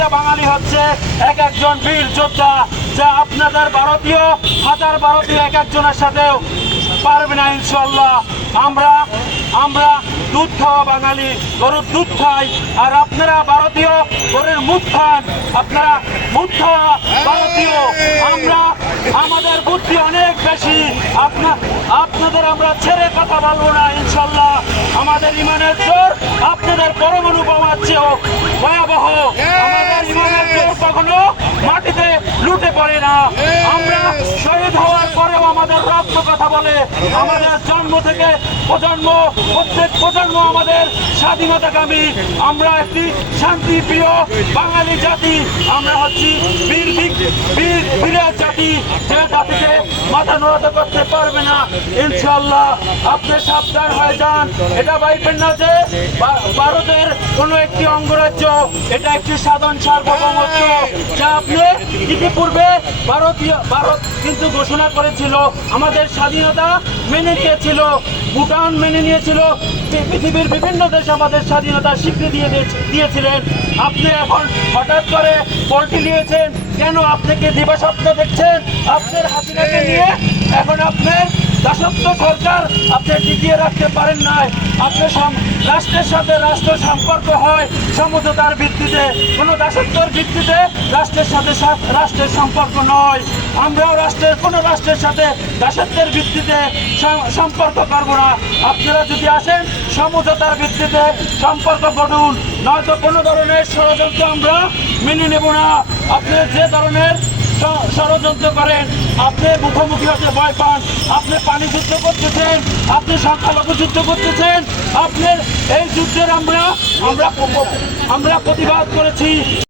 প্রত্যেকটা বাঙালি হচ্ছে এক একজন বীর যোদ্ধা, যা আপনাদের ভারতীয় এক একজনের সাথেও পারবে না ইনশাল্লাহ। আমরা আমরা দুধ খাওয়া বাঙালি, গরুর দুধ খাই, আর আপনারা ভারতীয় গরুর মুখ খান, আপনারা মুখ খাওয়া ভারতীয়। আমরা আমাদের বুদ্ধি অনেক বেশি, আপনাদের আমরা ছেড়ে কথা বলবো না ইনশাল্লাহ। আমাদের ইমানের জোর আপনাদের পরমাণু বোমার চেয়েও ভয়াবহ। আমাদের ইমানের জোর কখনো মাটিতে লুটে পড়ে না। আমরা শহীদ হওয়ার পরেও আমাদের রক্ত কথা বলে। আমাদের জন্ম থেকে প্রত্যেক প্রজন্ম আমাদের স্বাধীনতাকামী। আমরা একটি শান্তিপ্রিয় বাঙালি জাতি। আমরা হচ্ছি বীরের জাতি, যে জাতিকে মাথা নত করতে পারবে না ইনশাল্লাহ। আপনি সাবধান হয়ে যান। এটা ভাববেন না যে ভারতের কোনো একটি অঙ্গরাজ্য, এটা একটি সাধারণ সার্বভৌমত্ব, যা আপনি ইতিপূর্বে ভারত কিন্তু ঘোষণা করেছিল, আমাদের স্বাধীনতা মেনে নিয়েছিল, ভুটান মেনে নিয়েছিল, পৃথিবীর বিভিন্ন দেশ আমাদের স্বাধীনতা স্বীকৃতি দিয়েছিলেন। আপনি এখন হঠাৎ করে পল্টি নিয়েছেন কেন? আপনাকে দিবাস্বপ্ন দেখছেন আপনার হাসিনাকে নিয়ে। এখন আপনার দাসত্ব সরকার আপনি টিকিয়ে রাখতে পারেন নাই। আপনি রাষ্ট্রের সাথে রাষ্ট্র সম্পর্ক হয় সমঝোতার ভিত্তিতে, কোনো দাসত্বর ভিত্তিতে রাষ্ট্রের সাথে রাষ্ট্রের সম্পর্ক নয়। আমরাও কোনো রাষ্ট্রের সাথে দাসত্বের ভিত্তিতে সম্পর্ক করবো না। আপনারা যদি আসেন সমঝোতার ভিত্তিতে সম্পর্ক গঠন, নয়তো কোনো ধরনের ষড়যন্ত্র আমরা মেনে নেব না। আপনি যে ধরনের ষড়যন্ত্র করেন, আপনি মুখোমুখি হতে ভয় পান, আপনি পানি যুদ্ধ করতেছেন, আপনি সংখ্যালঘু যুদ্ধ করতেছেন, আপনার এই যুদ্ধের আমরা প্রতিবাদ করেছি।